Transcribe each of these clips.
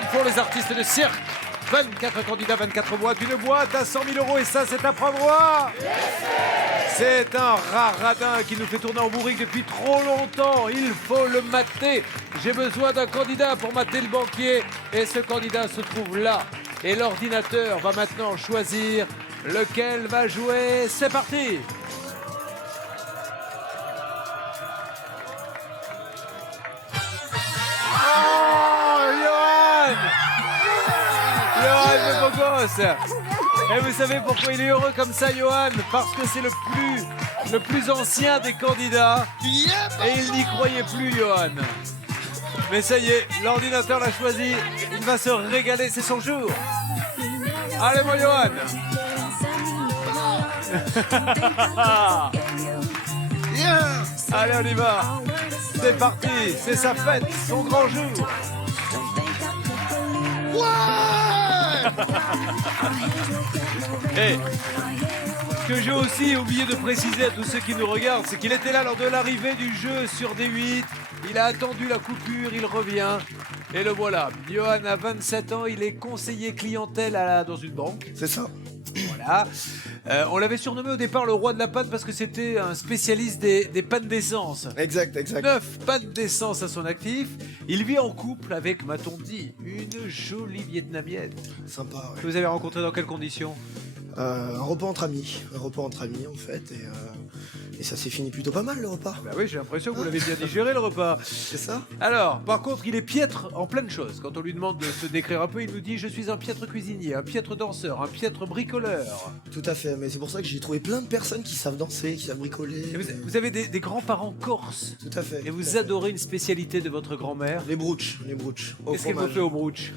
comme font les artistes de cirque. 24 candidats, 24 boîtes, une boîte à 100 000 € et ça c'est à prendre. C'est un raradin qui nous fait tourner en bourrique depuis trop longtemps. Il faut le mater. J'ai besoin d'un candidat pour mater le banquier et ce candidat se trouve là. Et l'ordinateur va maintenant choisir lequel va jouer. C'est parti. Johan, le beau gosse. Et vous savez pourquoi il est heureux comme ça, Johan? Parce que c'est le plus ancien des candidats. Et il n'y croyait plus, Johan. Mais ça y est, l'ordinateur l'a choisi. Il va se régaler, c'est son jour. Allez, mon Johan. Allez, on y va. C'est parti, c'est sa fête, son grand jour. Et ce que j'ai aussi oublié de préciser à tous ceux qui nous regardent, c'est qu'il était là lors de l'arrivée du jeu sur D8. Il a attendu la coupure, il revient. Et le voilà. Johan a 27 ans, il est conseiller clientèle dans une banque. C'est ça. Voilà. On l'avait surnommé au départ le roi de la panne parce que c'était un spécialiste des pannes d'essence. Exact. 9 pannes d'essence à son actif. Il vit en couple avec, m'a-t-on dit, une jolie vietnamienne. Sympa, ouais. Que vous avez rencontré dans quelles conditions? Un repas entre amis. Un repas entre amis, en fait. Et ça s'est fini plutôt pas mal, le repas. Bah oui, j'ai l'impression que vous l'avez bien digéré, le repas. C'est ça. Alors, par contre, il est piètre en plein de choses. Quand on lui demande de se décrire un peu, il nous dit « Je suis un piètre cuisinier, un piètre danseur, un piètre bricoleur. » Tout à fait. Mais c'est pour ça que j'ai trouvé plein de personnes qui savent danser, qui savent bricoler. Et vous avez des grands-parents corses. Tout à fait. Et vous adorez une spécialité de votre grand-mère. Les broutches. Qu'est-ce qu'elle vous fait au broutch?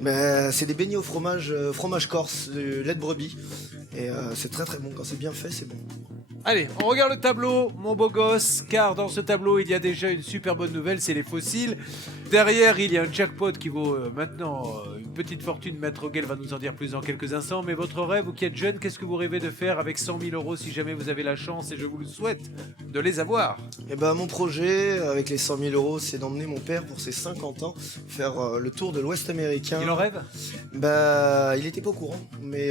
Mais c'est des beignets au fromage corse, de lait de brebis. Et c'est très très bon. Quand c'est bien fait, c'est bon. Allez, on regarde le tableau, mon beau gosse, car dans ce tableau, il y a déjà une super bonne nouvelle, c'est les fossiles. Derrière, il y a un jackpot qui vaut maintenant une petite fortune. Maître Auguel va nous en dire plus dans quelques instants. Mais votre rêve, vous qui êtes jeune, qu'est-ce que vous rêvez de faire avec 100 000 € si jamais vous avez la chance, et je vous le souhaite, de les avoir? Et ben mon projet, avec les 100 000 €, c'est d'emmener mon père pour ses 50 ans faire le tour de l'Ouest américain. Il en rêve? Bah, il était pas au courant. Mais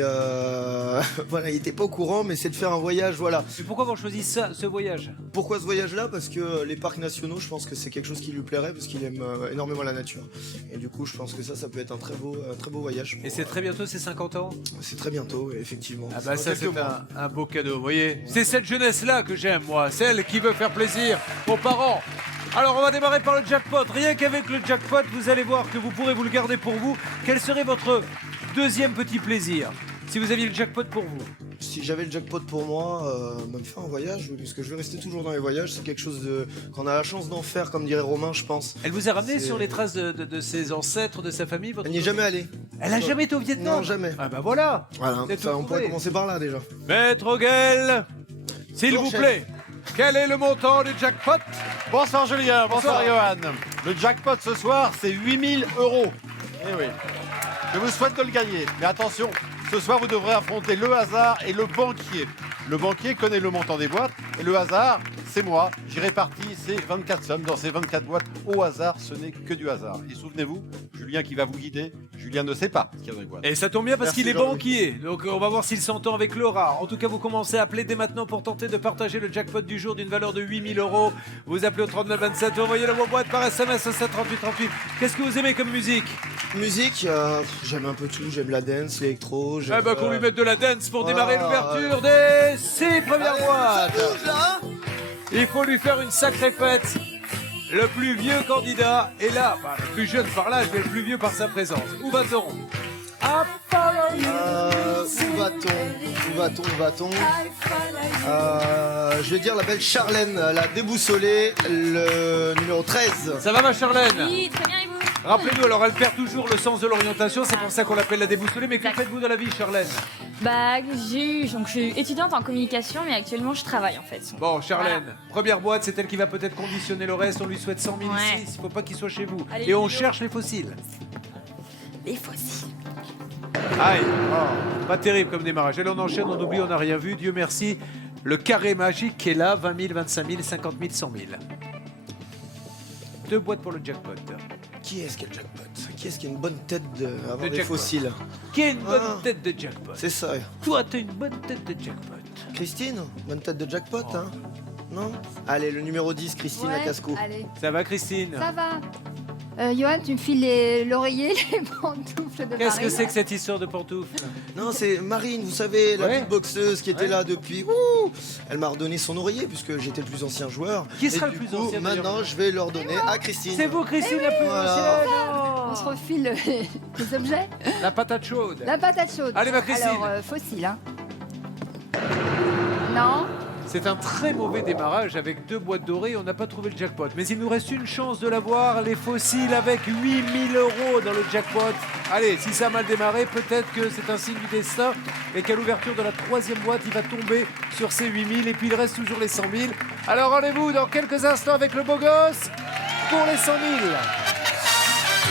voilà, il était pas au courant, mais c'est de faire un voyage, voilà. Mais pourquoi vous choisissez ce voyage? Pourquoi ce voyage-là? Parce que les parcs nationaux, je pense que c'est quelque chose qui lui plairait, parce qu'il aime énormément la nature. Et du coup, je pense que ça peut être un très beau voyage. Et c'est très bientôt, c'est 50 ans? C'est très bientôt, effectivement. Ah bah ça, c'est un beau cadeau, vous voyez. C'est cette jeunesse-là que j'aime, moi. Celle qui veut faire plaisir aux parents. Alors, on va démarrer par le jackpot. Rien qu'avec le jackpot, vous allez voir que vous pourrez vous le garder pour vous. Quel serait votre deuxième petit plaisir, si vous aviez le jackpot pour vous? Si j'avais le jackpot pour moi, me faire un voyage, parce que je vais rester toujours dans les voyages, c'est quelque chose qu'on a la chance d'en faire, comme dirait Romain, je pense. Elle vous a ramené sur les traces de ses ancêtres, de sa famille, votre... Elle n'y est jamais allée. Elle a jamais été au Vietnam? Non, jamais. Ah bah voilà. Voilà, ça, on pourrait commencer par là déjà. Maître Auguel, s'il Bonjour, vous chef. plaît, quel est le montant du jackpot? Bonsoir Julien, bonsoir Johan. Le jackpot ce soir, c'est 8 000 €. Eh oui. Je vous souhaite de le gagner. Mais attention, ce soir, vous devrez affronter le hasard et le banquier. Le banquier connaît le montant des boîtes et le hasard, c'est moi. J'ai réparti ces 24 sommes dans ces 24 boîtes au hasard. Ce n'est que du hasard. Et souvenez-vous, Julien qui va vous guider, Julien ne sait pas ce qu'il y a dans les boîtes. Et ça tombe bien parce Merci, qu'il est Jean-Louis. banquier. Donc on va voir s'il s'entend avec Laura. En tout cas, vous commencez à appeler dès maintenant pour tenter de partager le jackpot du jour d'une valeur de 8 000 €. Vous appelez au 3927, vous envoyez la boîte par SMS au 73838. Qu'est-ce que vous aimez comme musique? Musique, j'aime un peu tout, j'aime la dance, l'électro, Eh ben qu'on lui mette de la dance pour Voilà. démarrer l'ouverture des 6 premières Ça boîtes. bouge là. Il faut lui faire une sacrée fête. Le plus vieux candidat est là. Bah, le plus jeune par l'âge, mais le plus vieux par sa présence. Où va-t-on? Où va-t-on Je vais dire la belle Charlène, la déboussolée, le numéro 13. Ça va ma Charlène? Oui, très bien, et vous? Rappelez-nous, alors elle perd toujours le sens de l'orientation, c'est pour ça qu'on l'appelle la déboussolée, mais que Exact. faites-vous dans la vie Charlène? Bah, donc je suis étudiante en communication, mais actuellement je travaille en fait. Bon Charlène, première boîte, c'est elle qui va peut-être conditionner le reste, on lui souhaite 100 000 Ouais. ici, il faut pas qu'il soit chez vous. Allez, Et on Lilo. cherche les fossiles. Les fossiles. Aïe, pas terrible comme démarrage. Allez, on enchaîne, on oublie, on n'a rien vu, Dieu merci. Le carré magique qui est là, 20 000, 25 000, 50 000, 100 000. 2 boîtes pour le jackpot. Qui est-ce qui a le jackpot? Qui est-ce qui a une bonne tête avant De des jackpot. fossiles? Qui a une bonne Ah. tête de jackpot? C'est ça. Toi, t'as une bonne tête de jackpot. Christine? Bonne tête de jackpot, Oh. hein? Non? Allez, le numéro 10, Christine Ouais, à casse-cou. allez, Ça va, Christine? ça va. Johan, tu me files l'oreiller, les pantoufles de Qu'est-ce que Marine. c'est que cette histoire de pantoufles? Non, c'est Marine, vous savez, la Ouais. petite boxeuse qui était Ouais. là depuis. Ouh, elle m'a redonné son oreiller puisque j'étais le plus ancien joueur. Qui Et sera le du plus coup, ancien, d'ailleurs? Maintenant, je vais leur donner à Christine. C'est vous, Christine, la plus Voilà. ancienne. On se refile les objets. La patate chaude. La patate chaude. Allez, ma Christine. Alors, fossile, hein. Non. C'est un très mauvais démarrage avec 2 boîtes dorées. On n'a pas trouvé le jackpot. Mais il nous reste une chance de l'avoir. Les fossiles avec 8000 € dans le jackpot. Allez, si ça a mal démarré, peut-être que c'est un signe du destin. Et qu'à l'ouverture de la 3e boîte, il va tomber sur ces 8000. Et puis il reste toujours les 100 000. Alors rendez-vous dans quelques instants avec le beau gosse pour les 100 000.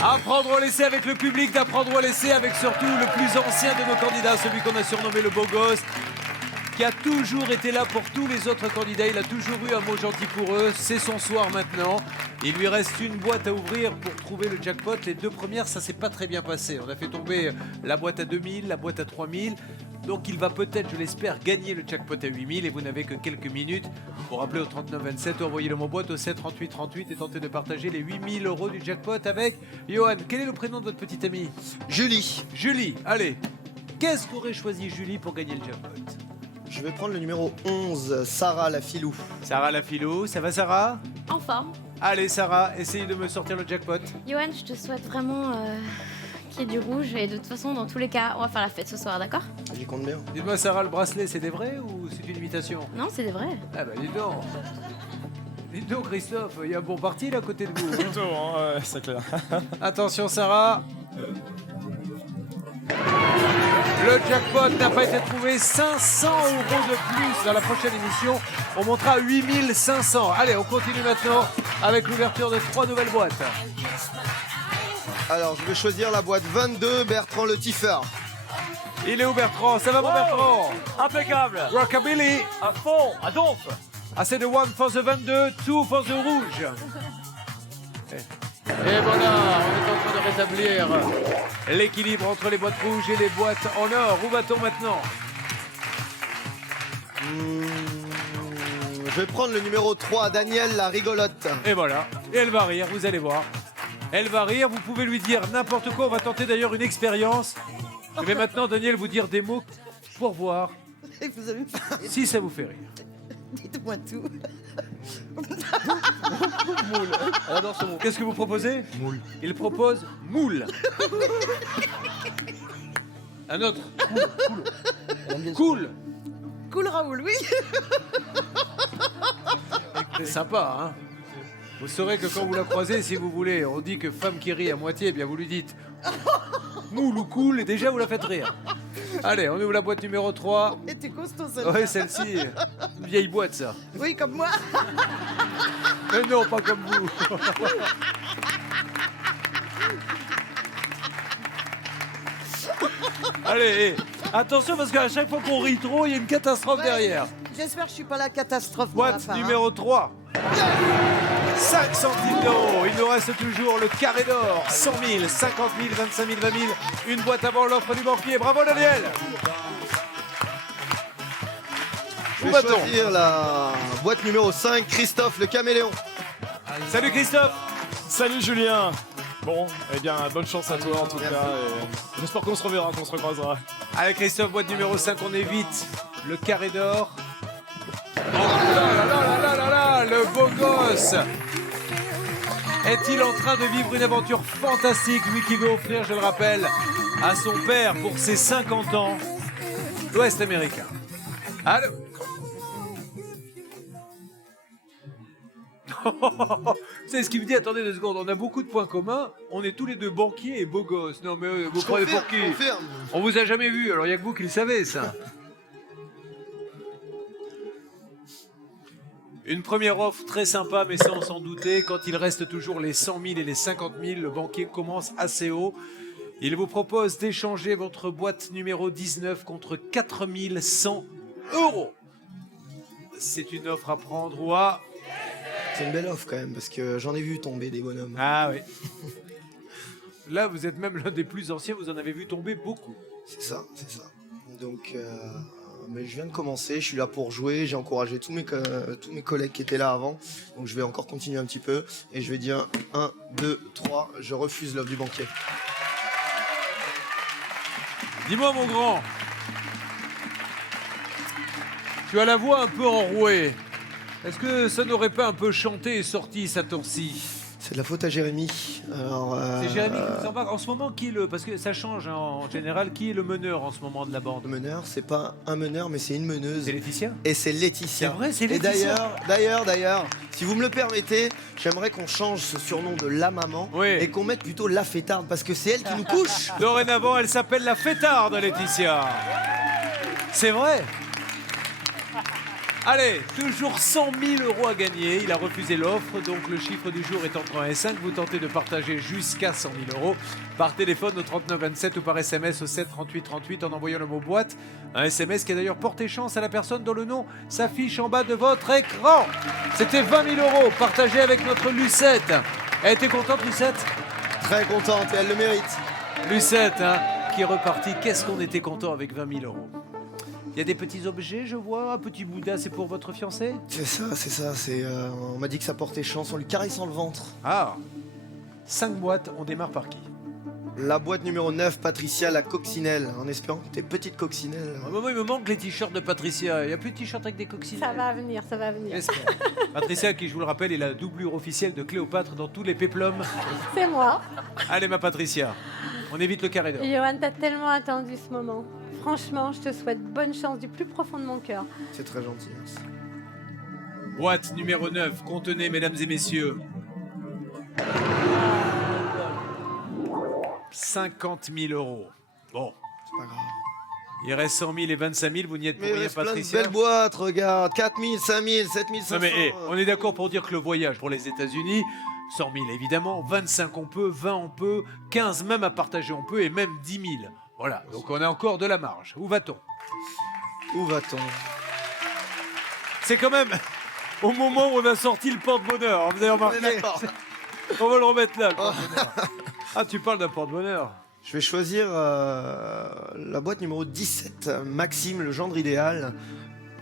Apprendre ou laisser avec le public, d'apprendre ou laisser avec surtout le plus ancien de nos candidats, celui qu'on a surnommé le beau gosse, qui a toujours été là pour tous les autres candidats. Il a toujours eu un mot gentil pour eux. C'est son soir maintenant. Il lui reste une boîte à ouvrir pour trouver le jackpot. Les 2 premières, ça s'est pas très bien passé. On a fait tomber la boîte à 2000, la boîte à 3000. Donc il va peut-être, je l'espère, gagner le jackpot à 8000 et vous n'avez que quelques minutes pour appeler au 3927 ou envoyer le mot boîte au 7 38 38 et tenter de partager les 8000 € du jackpot avec Johan. Quel est le prénom de votre petite amie? Julie, Julie. Allez, qu'est-ce qu'aurait choisi Julie pour gagner le jackpot? je vais prendre le numéro 11, Sarah la filou. Sarah la philo, ça va Sarah? En forme. Allez Sarah, essaye de me sortir le jackpot. Johan, je te souhaite vraiment qu'il y ait du rouge. Et de toute façon, dans tous les cas, on va faire la fête ce soir, d'accord? J'y compte bien. Dites-moi Sarah, le bracelet c'est des vrais ou c'est une imitation? Non, c'est des vrais. Ah bah dis donc. Dites donc Christophe, il y a un bon parti là à côté de vous. hein. Plutôt, hein, ouais, c'est clair. Attention Sarah. Le jackpot n'a pas été trouvé. 500 € de plus dans la prochaine émission. On montera à 8500. Allez, on continue maintenant avec l'ouverture de 3 nouvelles boîtes. Alors, je vais choisir la boîte 22, Bertrand le Tiffer. Il est où Bertrand? Ça va mon Bertrand? Impeccable. Rockabilly. À fond, à donf. Assez de 1 for the 22, 2 for the rouge. Et voilà, on est en train de rétablir l'équilibre entre les boîtes rouges et les boîtes en or. Où va-t-on maintenant? Je vais prendre le numéro 3, Daniel la rigolote. Et voilà, et elle va rire, vous allez voir. Elle va rire, vous pouvez lui dire n'importe quoi. On va tenter d'ailleurs une expérience. Je vais maintenant, Daniel, vous dire des mots pour voir Vous avez si ça vous fait rire. dites-moi tout. Qu'est-ce que vous proposez? Moule. Il propose moule. Un autre. Cool. Cool Raoul, oui. C'est sympa, hein? Vous saurez que quand vous la croisez, si vous voulez, on dit que femme qui rit à moitié, eh bien vous lui dites moule ou cool, et déjà vous la faites rire. Allez, on ouvre la boîte numéro 3. Et t'es costaud celle-là. Ouais, celle-ci, une vieille boîte, ça. Oui, comme moi. Mais non, pas comme vous. Allez, attention parce qu'à chaque fois qu'on rit trop, il y a une catastrophe derrière. J'espère que je suis pas la catastrophe. dans la Boîte fin, hein. numéro 3. 5 centimes d'euros. Il nous reste toujours le carré d'or. 100 000, 50 000, 25 000, 20 000. Une boîte avant l'offre du banquier. Bravo Daniel. Je Où vais va-t-on? choisir la boîte numéro 5, Christophe le caméléon. Salut Christophe. Salut Julien. Bon, eh bien, bonne chance à toi en tout cas. Et j'espère qu'on se reverra, qu'on se recroisera. Allez Christophe, boîte numéro 5, on évite le carré d'or. Oh là là là là là là, le beau gosse. Est-il en train de vivre une aventure fantastique, lui qui veut offrir, je le rappelle, à son père pour ses 50 ans, l'Ouest américain. Allô. C'est ce qui me dit, attendez 2 secondes, on a beaucoup de points communs, on est tous les deux banquiers et beaux gosses. Non mais vous croyez pour qui? Confirme. On vous a jamais vu, alors il n'y a que vous qui le savez ça. Une première offre très sympa, mais sans s'en douter, quand il reste toujours les 100 000 et les 50 000, le banquier commence assez haut. Il vous propose d'échanger votre boîte numéro 19 contre 4 100 €. C'est une offre à prendre ou à... C'est une belle offre quand même, parce que j'en ai vu tomber des bonhommes. Ah oui. Là, vous êtes même l'un des plus anciens, vous en avez vu tomber beaucoup. C'est ça, c'est ça. Donc, mais je viens de commencer, je suis là pour jouer, j'ai encouragé tous mes collègues qui étaient là avant. Donc je vais encore continuer un petit peu et je vais dire 1, 2, 3, je refuse l'offre du banquier. Dis-moi, mon grand, tu as la voix un peu enrouée. Est-ce que ça n'aurait pas un peu chanté et sorti cette heure-ci? C'est de la faute à Jérémy. Alors, C'est Jérémy qui nous embarque. En ce moment, parce que ça change hein, en général, qui est le meneur en ce moment de la bande? Le meneur, c'est pas un meneur, mais c'est une meneuse. C'est Laetitia? Et c'est Laetitia. C'est vrai, c'est Et Laetitia. d'ailleurs, si vous me le permettez, j'aimerais qu'on change ce surnom de la maman Oui. et qu'on mette plutôt la fêtarde parce que c'est elle qui nous couche. Dorénavant, elle s'appelle la fêtarde, Laetitia. C'est vrai. Allez, toujours 100 000 € à gagner. Il a refusé l'offre, donc le chiffre du jour est entre 1 et 5. Vous tentez de partager jusqu'à 100 000 € par téléphone au 39 27 ou par SMS au 7 38 38 en envoyant le mot boîte. Un SMS qui a d'ailleurs porté chance à la personne dont le nom s'affiche en bas de votre écran. C'était 20 000 € partagés avec notre Lucette. Elle était contente, Lucette? Très contente et elle le mérite. Lucette, hein, qui est repartie. Qu'est-ce qu'on était content avec 20 000 €. Il y a des petits objets, je vois. Un petit Bouddha, c'est pour votre fiancé? C'est ça. On m'a dit que ça portait chance en lui caressant le ventre. Ah, 5 boîtes, on démarre par qui? La boîte numéro 9, Patricia, la coccinelle. En espérant que tes petites coccinelles. À un moment, il me manque les t-shirts de Patricia. Il n'y a plus de t-shirts avec des coccinelles. Ça va venir, ça va venir. J'espère. Patricia, qui, je vous le rappelle, est la doublure officielle de Cléopâtre dans tous les péplums. C'est moi. Allez, ma Patricia, on évite le carré d'or. Johan, t'as tellement attendu ce moment. Franchement, je te souhaite bonne chance du plus profond de mon cœur. C'est très gentil. Merci. Boîte numéro 9, contenez, mesdames et messieurs, 50 000 €. Bon, C'est pas grave. il reste 100 000 et 25 000, vous n'y êtes pour Mais il rien, reste plein de Patricia. belles boîtes, regarde. 4 000, 5 000, 7 500. Non mais on est d'accord pour dire que le voyage pour les États-Unis, 100 000 évidemment, 25 on peut, 20 on peut, 15 même à partager on peut et même 10 000. Voilà, donc on a encore de la marge. Où va-t-on? Où va-t-on? C'est quand même au moment où on a sorti le porte-bonheur. Vous avez remarqué? D'accord. On va le remettre là, le porte-bonheur. Ah, tu parles d'un porte-bonheur. Je vais choisir la boîte numéro 17, Maxime, le gendre idéal.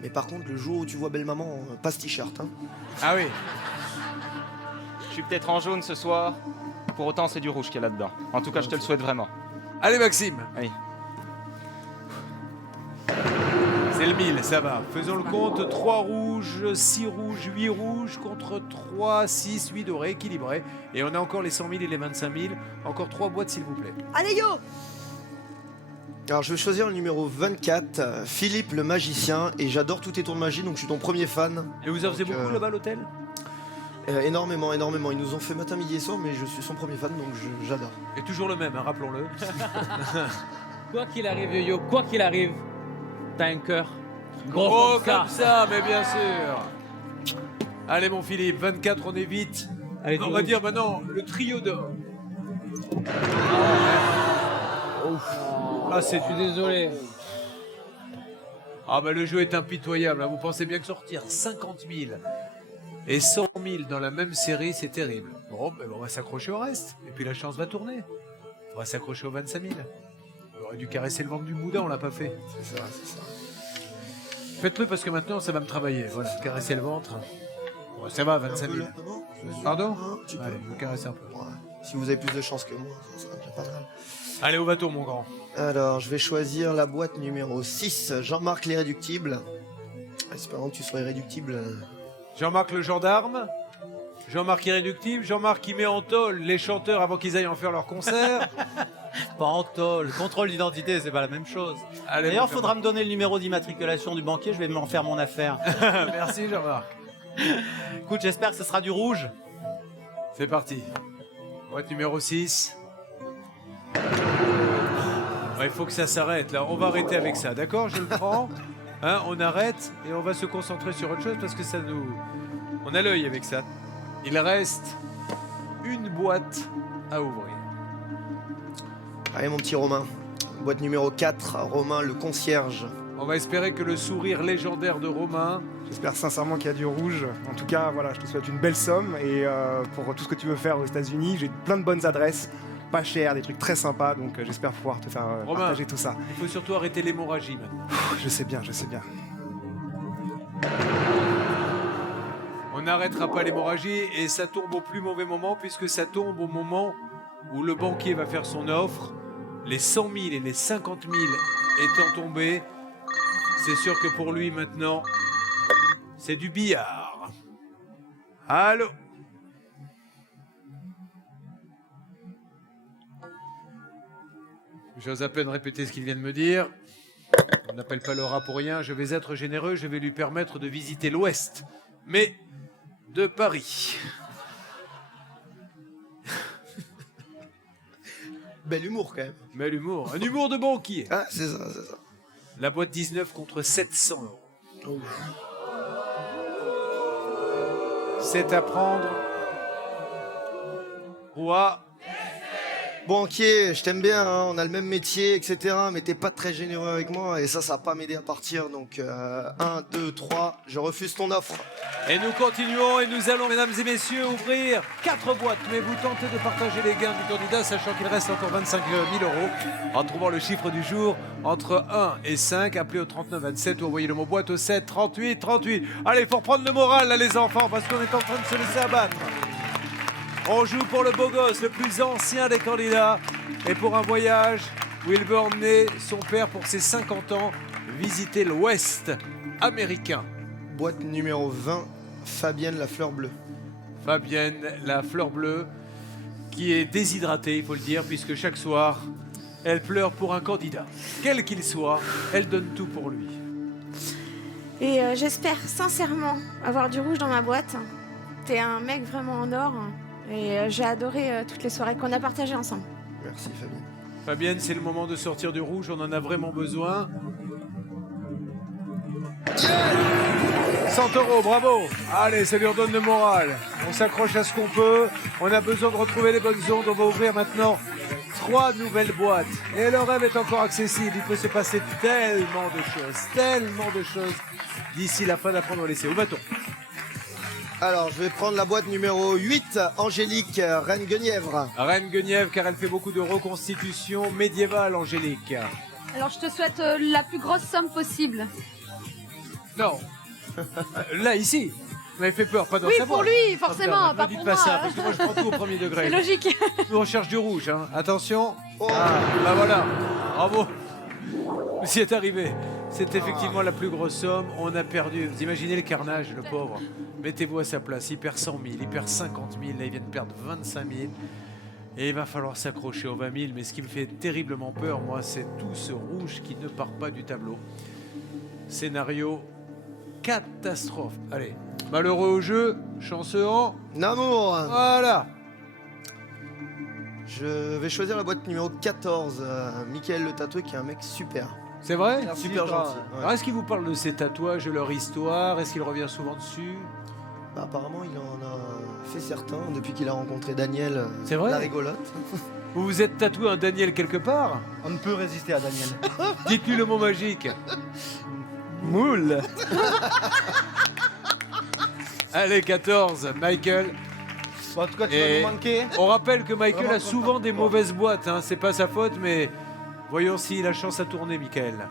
Mais par contre, le jour où tu vois belle maman, pas ce t-shirt. Hein. Ah oui. Je suis peut-être en jaune ce soir, pour autant c'est du rouge qu'il y a là-dedans. En tout cas, je te le souhaite vraiment. Allez Maxime. Oui. C'est le 1000, ça va. Faisons le compte. 3 rouges, 6 rouges, 8 rouges contre 3, 6, 8 dorés, équilibrés. Et on a encore les 100 000 et les 25 000. Encore 3 boîtes s'il vous plaît. Allez, yo! Alors, je vais choisir le numéro 24, Philippe le magicien. Et j'adore tous tes tours de magie, donc je suis ton premier fan. Et vous en faisez Donc, beaucoup là-bas à l'hôtel? Énormément. Ils nous ont fait matin, midi et soir, mais je suis son premier fan, donc j'adore. Et toujours le même, hein, rappelons-le. Quoi qu'il arrive, Yo-Yo, quoi qu'il arrive, t'as un cœur gros Oh, comme ça. comme ça, mais bien sûr. Allez, mon Philippe, 24, on est vite. Allez, On tout va rouge. dire maintenant le trio d'or. Ah, c'est Je suis désolé. Ah, bah le jeu est impitoyable. Hein. Vous pensez bien que sortir 50 000 et 100 000 dans la même série, c'est terrible. Bon, ben, on va s'accrocher au reste. Et puis la chance va tourner. On va s'accrocher aux 25 000. On aurait dû caresser le ventre du Bouddha, on l'a pas fait. C'est ça. Faites-le parce que maintenant, ça va me travailler. Voilà, caresser le ventre. Bon, ça va, 25 000. Pardon? Tu Allez, peux. vous caressez un peu. Ouais. Si vous avez plus de chance que moi, ça sera déjà pas mal. Allez, où va-t-on, mon grand? Alors, je vais choisir la boîte numéro 6, Jean-Marc l'irréductible. Espérons que tu sois irréductible. Jean-Marc le gendarme, Jean-Marc irréductible, Jean-Marc qui met en tôle les chanteurs avant qu'ils aillent en faire leur concert. Pas en tôle. Contrôle d'identité, c'est pas la même chose. Allez, D'ailleurs, mon faudra me donner le numéro d'immatriculation du banquier, je vais m'en faire mon affaire. Merci Jean-Marc. Écoute, j'espère que ce sera du rouge. C'est parti. Boîte numéro 6. Il faut que ça s'arrête là. On va arrêter avec ça, d'accord? Je le prends. Hein, on arrête et on va se concentrer sur autre chose parce que ça nous... On a l'œil avec ça. Il reste une boîte à ouvrir. Allez, mon petit Romain. Boîte numéro 4, Romain le concierge. On va espérer que le sourire légendaire de Romain... J'espère sincèrement qu'il y a du rouge. En tout cas, voilà, je te souhaite une belle somme et pour tout ce que tu veux faire aux États-Unis, j'ai plein de bonnes adresses. pas chers, des trucs très sympas. Donc j'espère pouvoir te faire Romain, partager tout ça. il faut surtout arrêter l'hémorragie maintenant. Je sais bien, je sais bien. On n'arrêtera pas l'hémorragie et ça tombe au plus mauvais moment puisque ça tombe au moment où le banquier va faire son offre. Les 100 000 et les 50 000 étant tombés, c'est sûr que pour lui maintenant, c'est du billard. Allô? J'ose à peine répéter ce qu'il vient de me dire. On n'appelle pas le rat pour rien. Je vais être généreux, je vais lui permettre de visiter l'Ouest. Mais de Paris. Bel humour quand même. Bel humour. Un humour de banquier. Ah, c'est ça, c'est ça. La boîte 19 contre 700 €. C'est à prendre. Roi. Banquier, je t'aime bien, hein, on a le même métier, etc. Mais t'es pas très généreux avec moi et ça va pas m'aider à partir. Donc 1, 2, 3, je refuse ton offre. Et nous continuons et nous allons, mesdames et messieurs, ouvrir 4 boîtes. Mais vous tentez de partager les gains du candidat, sachant qu'il reste encore 25 000 € en trouvant le chiffre du jour entre 1 et 5. Appelez au 3927 ou envoyez le mot boîte au 7 38 38. Allez, il faut reprendre le moral là les enfants parce qu'on est en train de se laisser abattre. On joue pour le beau gosse, le plus ancien des candidats. Et pour un voyage où il veut emmener son père pour ses 50 ans, visiter l'Ouest américain. Boîte numéro 20, Fabienne la fleur bleue. Fabienne la fleur bleue, qui est déshydratée, il faut le dire, puisque chaque soir, elle pleure pour un candidat. Quel qu'il soit, elle donne tout pour lui. Et j'espère sincèrement avoir du rouge dans ma boîte. T'es un mec vraiment en or. Et j'ai adoré toutes les soirées qu'on a partagées ensemble. Merci Fabienne. Fabienne, c'est le moment de sortir du rouge, on en a vraiment besoin. 100 €, bravo. Allez, ça lui redonne le moral. On s'accroche à ce qu'on peut. On a besoin de retrouver les bonnes ondes. On va ouvrir maintenant 3 nouvelles boîtes. Et le rêve est encore accessible. Il peut se passer tellement de choses d'ici la fin d'apprendre au lycée. Où va-t-on? Alors, je vais prendre la boîte numéro 8, Angélique, Reine Guenièvre. Reine Guenièvre, car elle fait beaucoup de reconstitutions médiévales, Angélique. Alors je te souhaite la plus grosse somme possible. Non. Là, ici. Vous m'avez fait peur, pas dans Oui, sa pour boîte. lui, forcément, Ne pas dites pour pas moi. ça, parce que moi je prends tout au premier degré. C'est logique. Nous on cherche du rouge, hein. Attention. Oh. Ah, bah voilà. Bravo. Vous y êtes arrivé. C'est effectivement la plus grosse somme. On a perdu. Vous imaginez le carnage, le pauvre. Mettez-vous à sa place. Il perd 100 000, il perd 50 000. Là, il vient de perdre 25 000. Et il va falloir s'accrocher aux 20 000. Mais ce qui me fait terriblement peur, moi, c'est tout ce rouge qui ne part pas du tableau. Scénario catastrophe. Allez, malheureux au jeu, chanceux en Namour. Voilà. Je vais choisir la boîte numéro 14, Michael le tatoué, qui est un mec super. C'est vrai? Super gentil. Ouais. Alors, est-ce qu'il vous parle de ses tatouages, de leur histoire? Est-ce qu'il revient souvent dessus? Bah, apparemment, il en a fait certains depuis qu'il a rencontré Daniel, C'est vrai? la rigolote. Vous vous êtes tatoué un Daniel quelque part? On ne peut résister à Daniel. Dites-lui le mot magique. Moule. Allez, 14, Michael. Bon, en tout cas, tu Et vas nous manquer. on rappelle que Michael Vraiment a souvent content. des mauvaises boîtes, hein. C'est pas sa faute, mais voyons s'il a chance à tourner, Michael.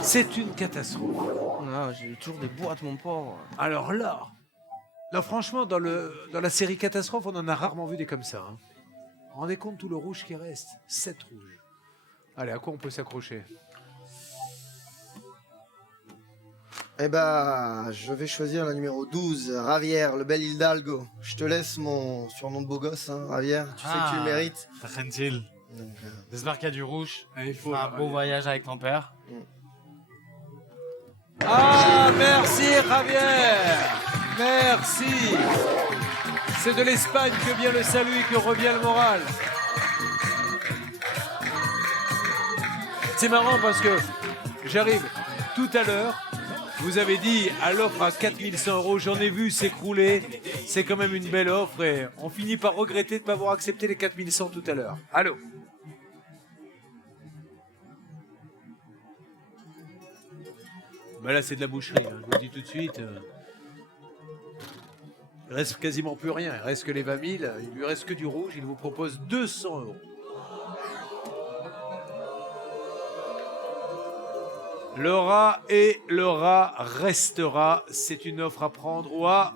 C'est une catastrophe. Ah, j'ai toujours des boîtes, mon pauvre. Alors là, franchement, dans la série Catastrophe, on en a rarement vu des comme ça. Hein. Vous vous rendez compte tout le rouge qui reste? 7 rouges. Allez, à quoi on peut s'accrocher? Eh bah, je vais choisir la numéro 12, Ravière, le bel Hidalgo. Je te laisse mon surnom de beau gosse, hein, Ravière. Tu sais que tu le mérites. Tranquille. Donc, J'espère qu'il y a du rouge. Il faut Un beau voyage avec ton père. Ah, merci Javier. Merci. C'est de l'Espagne que vient le salut et que revient le moral. C'est marrant parce que j'arrive tout à l'heure. Vous avez dit à l'offre à 4100 €, j'en ai vu s'écrouler. C'est quand même une belle offre et on finit par regretter de ne pas avoir accepté les 4100 tout à l'heure. Allô? Bah là, c'est de la boucherie, hein. Je vous le dis tout de suite. Il reste quasiment plus rien. Il reste que les 20 000. Il lui reste que du rouge. Il vous propose 200 €. Le rat et le rat restera. C'est une offre à prendre ou à...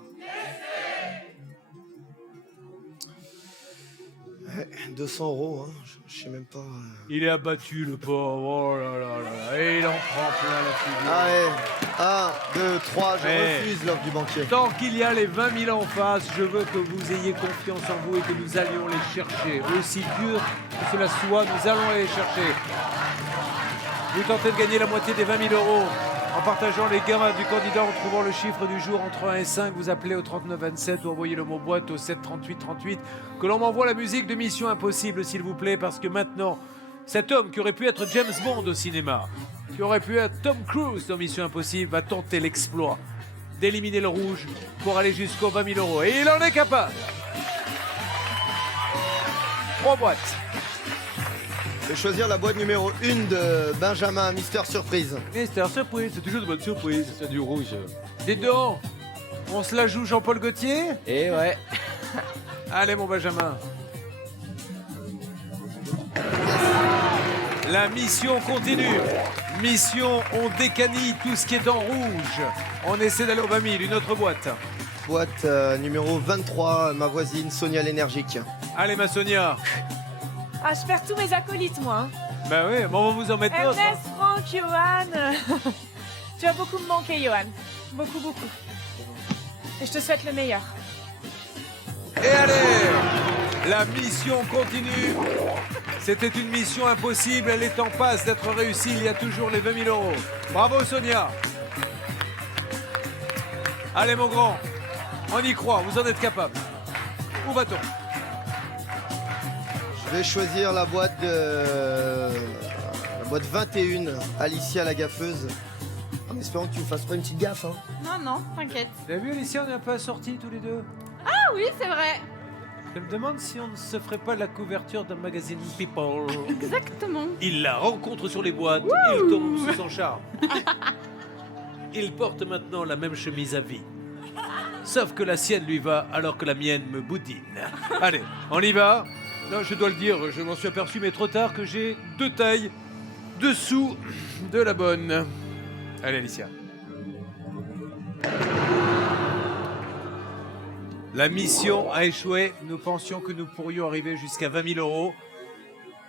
200 €, hein. Je sais même pas. Il est abattu, le pauvre. Oh là là là. Et il en prend plein la figure. Allez, 1, 2, 3, je refuse l'offre du banquier. Tant qu'il y a les 20 000 en face, je veux que vous ayez confiance en vous et que nous allions les chercher. Aussi dur que cela soit, nous allons les chercher. Vous tentez de gagner la moitié des 20 000 € en partageant les gains du candidat, en trouvant le chiffre du jour entre 1 et 5. Vous appelez au 39 27 ou envoyez le mot boîte au 7 38 38. Que l'on m'envoie la musique de Mission Impossible, s'il vous plaît, parce que maintenant, cet homme qui aurait pu être James Bond au cinéma, qui aurait pu être Tom Cruise dans Mission Impossible, va tenter l'exploit d'éliminer le rouge pour aller jusqu'aux 20 000 €. Et il en est capable. 3 boîtes. Je vais choisir la boîte numéro 1 de Benjamin, Mister Surprise. Mister Surprise, c'est toujours de bonne surprise. C'est du rouge. Dis donc, on se la joue Jean-Paul Gaultier? Eh ouais. Allez mon Benjamin. La mission continue. Mission, on décanille tout ce qui est en rouge. On essaie d'aller aux 20 000, une autre boîte. Boîte numéro 23, ma voisine Sonia l'énergique. Allez ma Sonia. Ah, je perds tous mes acolytes, moi. Bah oui, bon, on va vous en mettre d'autres. Ernest, Franck, Johan. Tu vas beaucoup me manquer, Johan. Beaucoup, beaucoup. Et je te souhaite le meilleur. Et allez, la mission continue. C'était une mission impossible, elle est en passe d'être réussie. Il y a toujours les 20 000 €. Bravo Sonia. Allez mon grand, on y croit, vous en êtes capable. Où va-t-on? Je vais choisir la boîte de... La boîte 21, Alicia la gaffeuse. En espérant que tu me fasses pas une petite gaffe, hein. Non, non, t'inquiète. T'as vu Alicia, on est un peu assortis tous les deux. Ah oui, c'est vrai. Je me demande si on ne se ferait pas la couverture d'un magazine People. Exactement. Il la rencontre sur les boîtes, il tombe sous son charme. Il porte maintenant la même chemise à vie. Sauf que la sienne lui va alors que la mienne me boudine. Allez, on y va. Non, je dois le dire, je m'en suis aperçu, mais trop tard, que j'ai 2 tailles dessous de la bonne. Allez, Alicia. La mission a échoué. Nous pensions que nous pourrions arriver jusqu'à 20 000 €.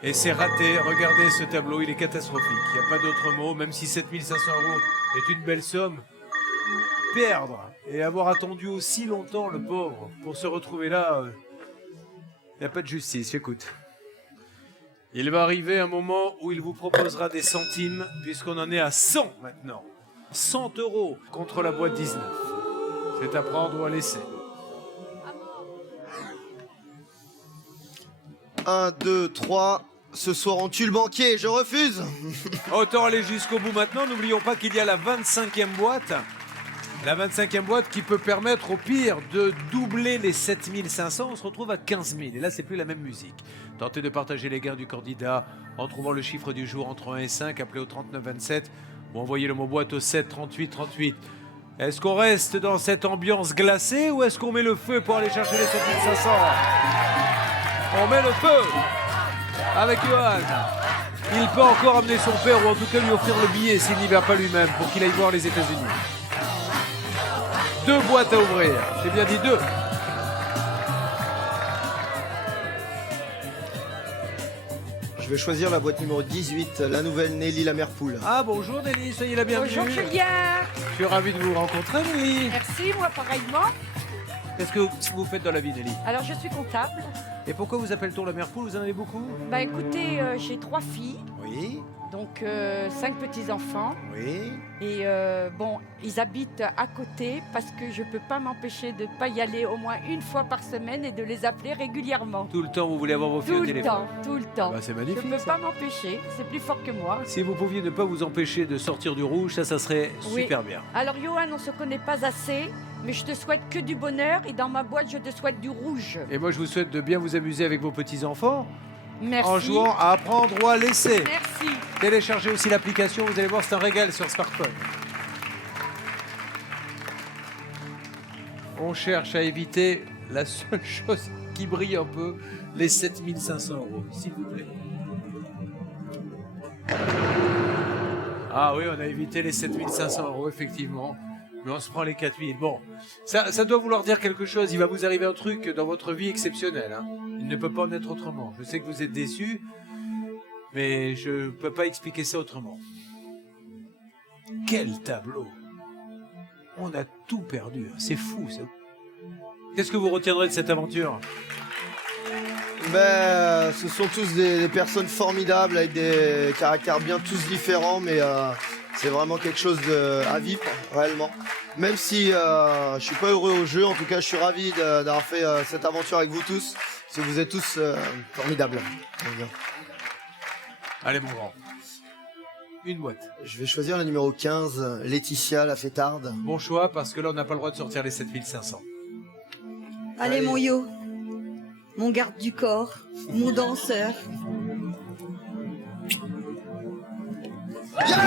Et c'est raté. Regardez ce tableau, il est catastrophique. Il n'y a pas d'autre mot, même si 7 500 € est une belle somme. Perdre et avoir attendu aussi longtemps, le pauvre, pour se retrouver là... Il n'y a pas de justice, j'écoute. Il va arriver un moment où il vous proposera des centimes, puisqu'on en est à 100 maintenant. 100 € contre la boîte 19. C'est à prendre ou à laisser. 1, 2, 3. Ce soir, on tue le banquier, je refuse. Autant aller jusqu'au bout maintenant. N'oublions pas qu'il y a la 25e boîte. La 25e boîte qui peut permettre au pire de doubler les 7 500. On se retrouve à 15 000. Et là, c'est plus la même musique. Tentez de partager les gains du candidat en trouvant le chiffre du jour entre 1 et 5. Appelez au 39 27 ou envoyez le mot boîte au 7 38 38. Est-ce qu'on reste dans cette ambiance glacée ou est-ce qu'on met le feu pour aller chercher les 7 500? On met le feu avec Johan. Il peut encore amener son père ou en tout cas lui offrir le billet s'il n'y va pas lui-même pour qu'il aille voir les États-Unis. 2 boîtes à ouvrir. J'ai bien dit 2. Je vais choisir la boîte numéro 18, la nouvelle Nelly la mère poule. Ah bonjour Nelly, soyez la bienvenue. Bonjour Julien. Je suis ravi de vous rencontrer Nelly. Merci, moi pareillement. Qu'est-ce que vous faites dans la vie Nelly? Alors je suis comptable. Et pourquoi vous appelle-t-on la mère poule? Vous en avez beaucoup? Bah écoutez, j'ai 3 filles. Oui. Donc 5 petits-enfants. Oui. Et bon, ils habitent à côté parce que je ne peux pas m'empêcher de ne pas y aller au moins une fois par semaine et de les appeler régulièrement. Tout le temps, vous voulez avoir vos filles au téléphone? Tout le temps. Bah, c'est magnifique. Je ne peux ça. pas m'empêcher, c'est plus fort que moi. Si vous pouviez ne pas vous empêcher de sortir du rouge, ça serait Oui. super bien. Alors Johan, on ne se connaît pas assez, mais je te souhaite que du bonheur et dans ma boîte, je te souhaite du rouge. Et moi, je vous souhaite de bien vous amuser avec vos petits-enfants. Merci. En jouant à apprendre ou à laisser. Merci. Téléchargez aussi l'application, vous allez voir, c'est un régal sur smartphone. On cherche à éviter la seule chose qui brille un peu, les 7 500 €, s'il vous plaît. Ah oui, on a évité les 7 500 €, effectivement. Mais on se prend les 4 000. Bon, ça doit vouloir dire quelque chose. Il va vous arriver un truc dans votre vie exceptionnel. Hein. Il ne peut pas en être autrement. Je sais que vous êtes déçus, mais je ne peux pas expliquer ça autrement. Quel tableau! On a tout perdu. Hein. C'est fou, ça. Qu'est-ce que vous retiendrez de cette aventure? Ben, ce sont tous des personnes formidables avec des caractères bien tous différents, mais c'est vraiment quelque chose à vivre, réellement. Même si je suis pas heureux au jeu, en tout cas, je suis ravi d'avoir fait cette aventure avec vous tous, parce que vous êtes tous formidables. Allez, mon grand. Une boîte. Je vais choisir le numéro 15, Laetitia, la fêtarde. Bon choix, parce que là, on n'a pas le droit de sortir les 7 500. Allez, mon yo, mon garde du corps, mon danseur. Yes!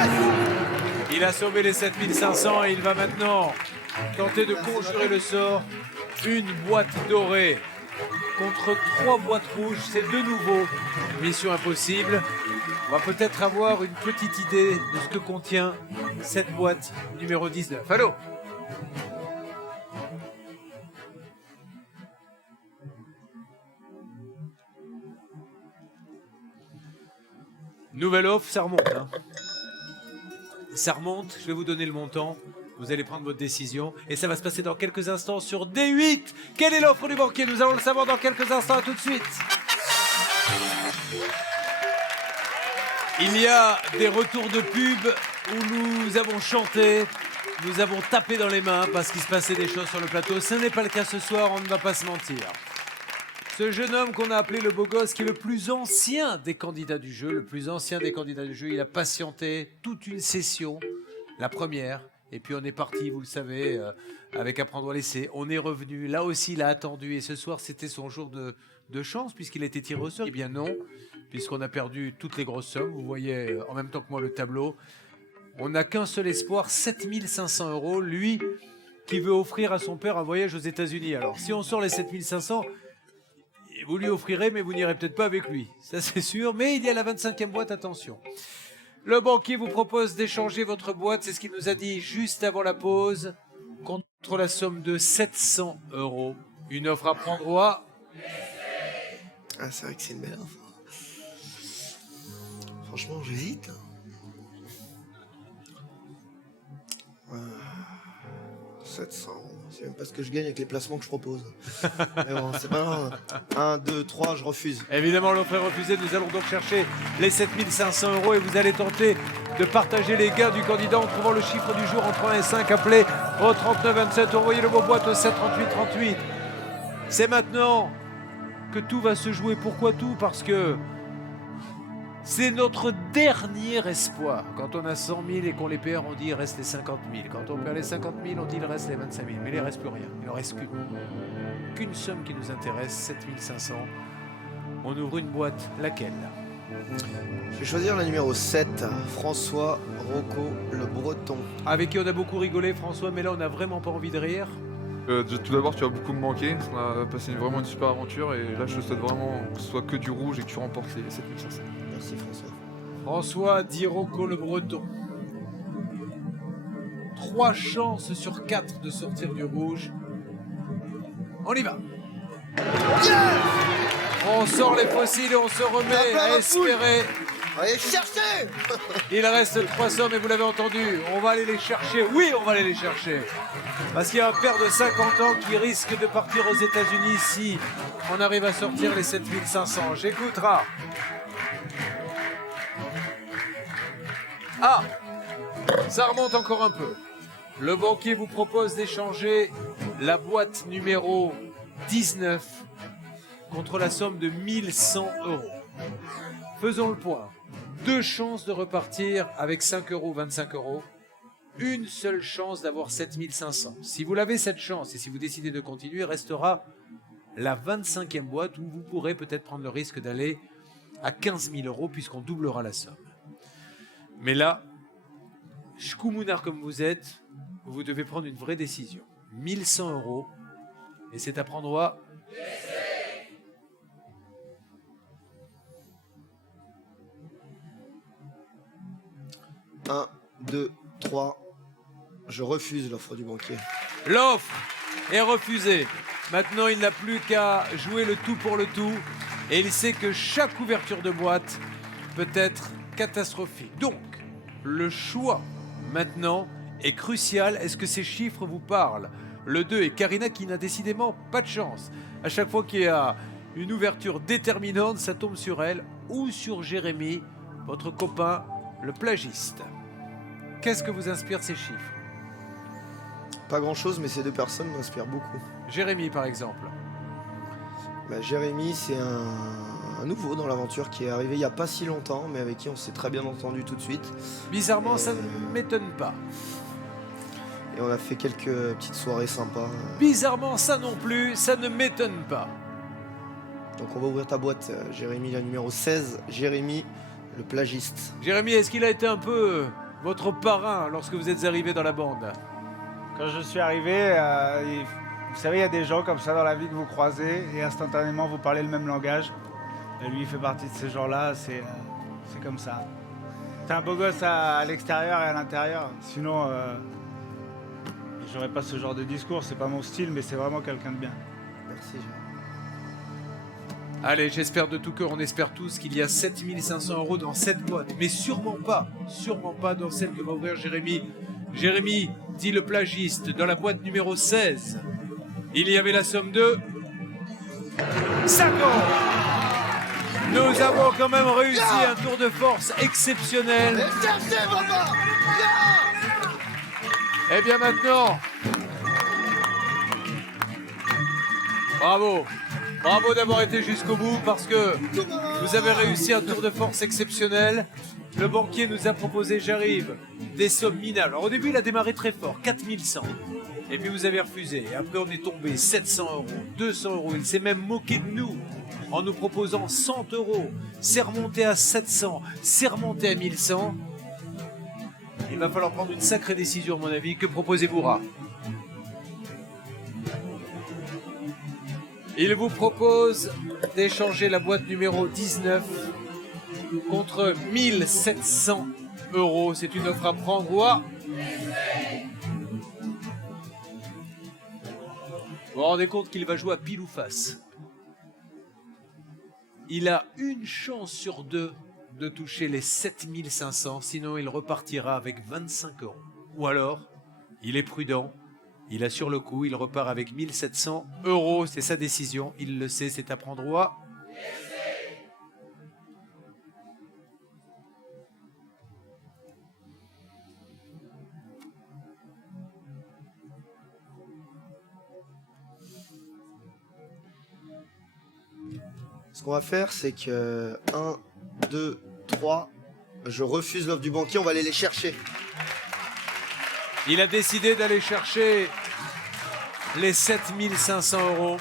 Il a sauvé les 7 500 et il va maintenant tenter de conjurer le sort. Une boîte dorée contre 3 boîtes rouges, c'est de nouveau mission impossible. On va peut-être avoir une petite idée de ce que contient cette boîte numéro 19. Allô? Nouvelle offre, ça remonte. Hein. Ça remonte, je vais vous donner le montant. Vous allez prendre votre décision. Et ça va se passer dans quelques instants sur D8. Quelle est l'offre du banquier? Nous allons le savoir dans quelques instants. À tout de suite. Il y a des retours de pub où nous avons chanté, nous avons tapé dans les mains parce qu'il se passait des choses sur le plateau. Ce n'est pas le cas ce soir, on ne va pas se mentir. Ce jeune homme qu'on a appelé le beau gosse, qui est le plus ancien des candidats du jeu, il a patienté toute une session, la première, et puis on est parti, vous le savez, avec Apprendre ou à laisser. On est revenu, là aussi il a attendu, et ce soir c'était son jour de chance, puisqu'il a été tiré au sort. Eh bien non, puisqu'on a perdu toutes les grosses sommes, vous voyez en même temps que moi le tableau. On n'a qu'un seul espoir, 7 500 €, lui qui veut offrir à son père un voyage aux États-Unis. Alors si on sort les 7 500, vous lui offrirez, mais vous n'irez peut-être pas avec lui. Ça, c'est sûr. Mais il y a la 25e boîte, attention. Le banquier vous propose d'échanger votre boîte, c'est ce qu'il nous a dit juste avant la pause, contre la somme de 700 €. Une offre à prendre au A. Ah, c'est vrai que c'est une belle offre. Franchement, j'hésite. 700. C'est même pas ce que je gagne avec les placements que je propose. Mais bon, c'est pas grave. 1, 2, 3, je refuse. Évidemment, l'offre est refusée. Nous allons donc chercher les 7 500 € et vous allez tenter de partager les gains du candidat en trouvant le chiffre du jour entre 1 et 5. Appelez au 39 27. Envoyez le mot boîte au 7 38 38. C'est maintenant que tout va se jouer. Pourquoi tout? Parce que c'est notre dernier espoir. Quand on a 100 000 et qu'on les perd, on dit il reste les 50 000. Quand on perd les 50 000, on dit il reste les 25 000. Mais il ne reste plus rien. Il ne reste qu'une somme qui nous intéresse, 7 500. On ouvre une boîte. Laquelle? Je vais choisir la numéro 7, François Rocco le Breton. Avec qui on a beaucoup rigolé, François, mais là on n'a vraiment pas envie de rire. Tout d'abord, tu vas beaucoup me manquer. On a passé vraiment une super aventure et là, je te souhaite vraiment que ce soit que du rouge et que tu remportes les 7 500. Merci François. François dit Rocco le Breton. 3 chances sur 4 de sortir du rouge. On y va. Yeah! On sort les fossiles et on se remet à espérer. Allez chercher. Il reste 3 sommes et vous l'avez entendu. On va aller les chercher. Oui, on va aller les chercher. Parce qu'il y a un père de 50 ans qui risque de partir aux États-Unis si on arrive à sortir les 7 500. J'écoutera. Ah, ça remonte encore un peu. Le banquier vous propose d'échanger la boîte numéro 19 contre la somme de 1 100 €. Faisons le point. 2 chances de repartir avec 5 €, 25 €. Une seule chance d'avoir 7 500. Si vous l'avez cette chance et si vous décidez de continuer, restera la 25e boîte où vous pourrez peut-être prendre le risque d'aller à 15 000 € puisqu'on doublera la somme. Mais là, Shkoumounard comme vous êtes, vous devez prendre une vraie décision. 1100 €. Et c'est à prendre à... 1, 2, 3. Je refuse l'offre du banquier. L'offre est refusée. Maintenant, il n'a plus qu'à jouer le tout pour le tout. Et il sait que chaque ouverture de boîte peut être catastrophique. Donc, le choix maintenant est crucial. Est-ce que ces chiffres vous parlent? Le 2 et Karina qui n'a décidément pas de chance. À chaque fois qu'il y a une ouverture déterminante, ça tombe sur elle ou sur Jérémy, votre copain, le plagiste. Qu'est-ce que vous inspirent ces chiffres? Pas grand-chose, mais ces deux personnes m'inspirent beaucoup. Jérémy, par exemple. Jérémy, c'est un nouveau dans l'aventure qui est arrivé il n'y a pas si longtemps, mais avec qui on s'est très bien entendu tout de suite. Bizarrement, ça ne m'étonne pas. Et on a fait quelques petites soirées sympas. Bizarrement, ça non plus, ça ne m'étonne pas. Donc on va ouvrir ta boîte, Jérémy, la numéro 16. Jérémy, le plagiste. Jérémy, est-ce qu'il a été un peu votre parrain lorsque vous êtes arrivé dans la bande? Quand je suis arrivé, vous savez, il y a des gens comme ça dans la vie que vous croisez et instantanément vous parlez le même langage. Et lui, il fait partie de ces gens-là, c'est comme ça. C'est un beau gosse à l'extérieur et à l'intérieur. Sinon, j'aurais pas ce genre de discours, c'est pas mon style, mais c'est vraiment quelqu'un de bien. Merci, Jérémy. Allez, j'espère de tout cœur, on espère tous qu'il y a 7500 € dans cette boîte. Mais sûrement pas dans celle que va ouvrir Jérémy. Jérémy, dit le plagiste, dans la boîte numéro 16. Il y avait la somme de 5 €. Nous avons quand même réussi un tour de force exceptionnel. Et bien maintenant, bravo. Bravo d'avoir été jusqu'au bout parce que vous avez réussi un tour de force exceptionnel. Le banquier nous a proposé, j'arrive, des sommes minables. Alors au début, il a démarré très fort, 4100. Et puis vous avez refusé. Et après, on est tombé 700 €, 200 €. Il s'est même moqué de nous en nous proposant 100 €. C'est remonté à 700, c'est remonté à 1100. Il va falloir prendre une sacrée décision, à mon avis. Que proposez-vous, Ra? Il vous propose d'échanger la boîte numéro 19 contre 1700 €. C'est une offre à prendre ou à... Vous vous rendez compte qu'il va jouer à pile ou face. Il a une chance sur deux de toucher les 7500, sinon il repartira avec 25 €. Ou alors, il est prudent. Il a sur le coup, il repart avec 1700 €. C'est sa décision, il le sait, c'est à prendre ou à... Ce qu'on va faire, c'est que 1, 2, 3, je refuse l'offre du banquier, on va aller les chercher. Il a décidé d'aller chercher les 7500 €.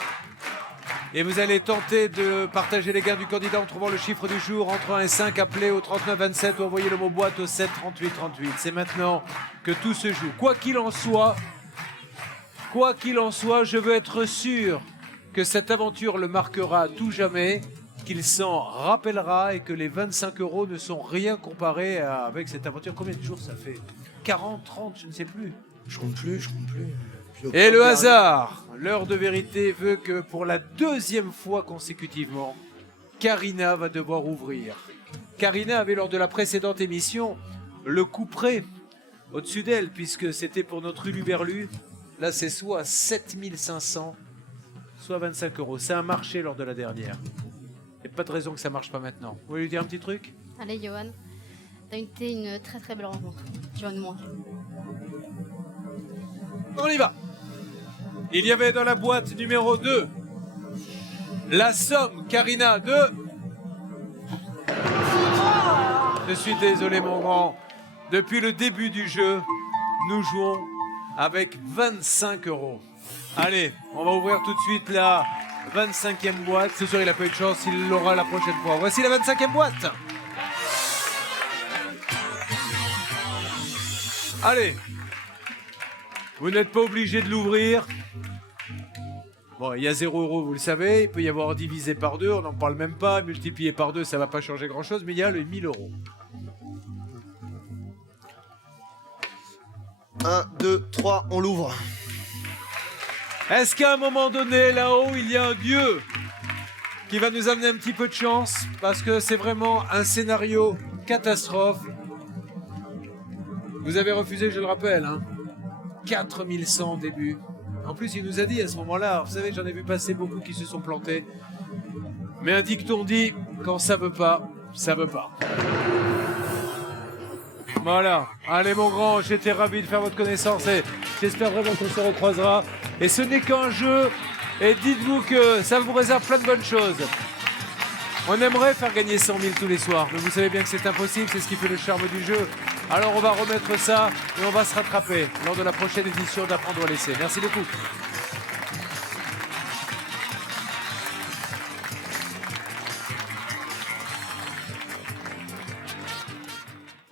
Et vous allez tenter de partager les gains du candidat en trouvant le chiffre du jour entre 1 et 5. Appelez au 3927 ou envoyez le mot boîte au 7 38 38. C'est maintenant que tout se joue. Quoi qu'il en soit, je veux être sûr que cette aventure le marquera à tout jamais, qu'il s'en rappellera et que les 25 € ne sont rien comparés avec cette aventure. Combien de jours ça fait? 40, 30, je ne sais plus. Je compte plus. Et le hasard, l'heure de vérité veut que pour la deuxième fois consécutivement, Karina va devoir ouvrir. Karina avait lors de la précédente émission le couperet au-dessus d'elle, puisque c'était pour notre Uluberlu. Là, c'est soit 7500, soit 25 €. C'est un marché lors de la dernière. Il n'y a pas de raison que ça ne marche pas maintenant. Vous voulez lui dire un petit truc? Allez, Johan, t'as été une très très belle rencontre. Johan, moi. On y va. Il y avait dans la boîte numéro 2 la somme, Karina, de... Je suis désolé, mon grand. Depuis le début du jeu, nous jouons avec 25 €. Allez, on va ouvrir tout de suite la 25e boîte. C'est sûr, il n'a pas eu de chance, il l'aura la prochaine fois. Voici la 25e boîte. Allez. Vous n'êtes pas obligé de l'ouvrir. Bon, il y a 0 €, vous le savez. Il peut y avoir divisé par 2, on n'en parle même pas. Multiplié par 2, ça va pas changer grand-chose. Mais il y a le 1000 €. 1, 2, 3, on l'ouvre. Est-ce qu'à un moment donné, là-haut, il y a un dieu qui va nous amener un petit peu de chance? Parce que c'est vraiment un scénario catastrophe. Vous avez refusé, je le rappelle, hein. 4100 au début. En plus, il nous a dit à ce moment-là, vous savez, j'en ai vu passer beaucoup qui se sont plantés. Mais un dicton dit, quand ça veut pas, ça veut pas. Voilà. Allez, mon grand, j'étais ravi de faire votre connaissance et j'espère vraiment qu'on se recroisera. Et ce n'est qu'un jeu. Et dites-vous que ça vous réserve plein de bonnes choses. On aimerait faire gagner 100 000 tous les soirs, mais vous savez bien que c'est impossible, c'est ce qui fait le charme du jeu. Alors on va remettre ça et on va se rattraper lors de la prochaine édition d'Apprendre à laisser. Merci beaucoup.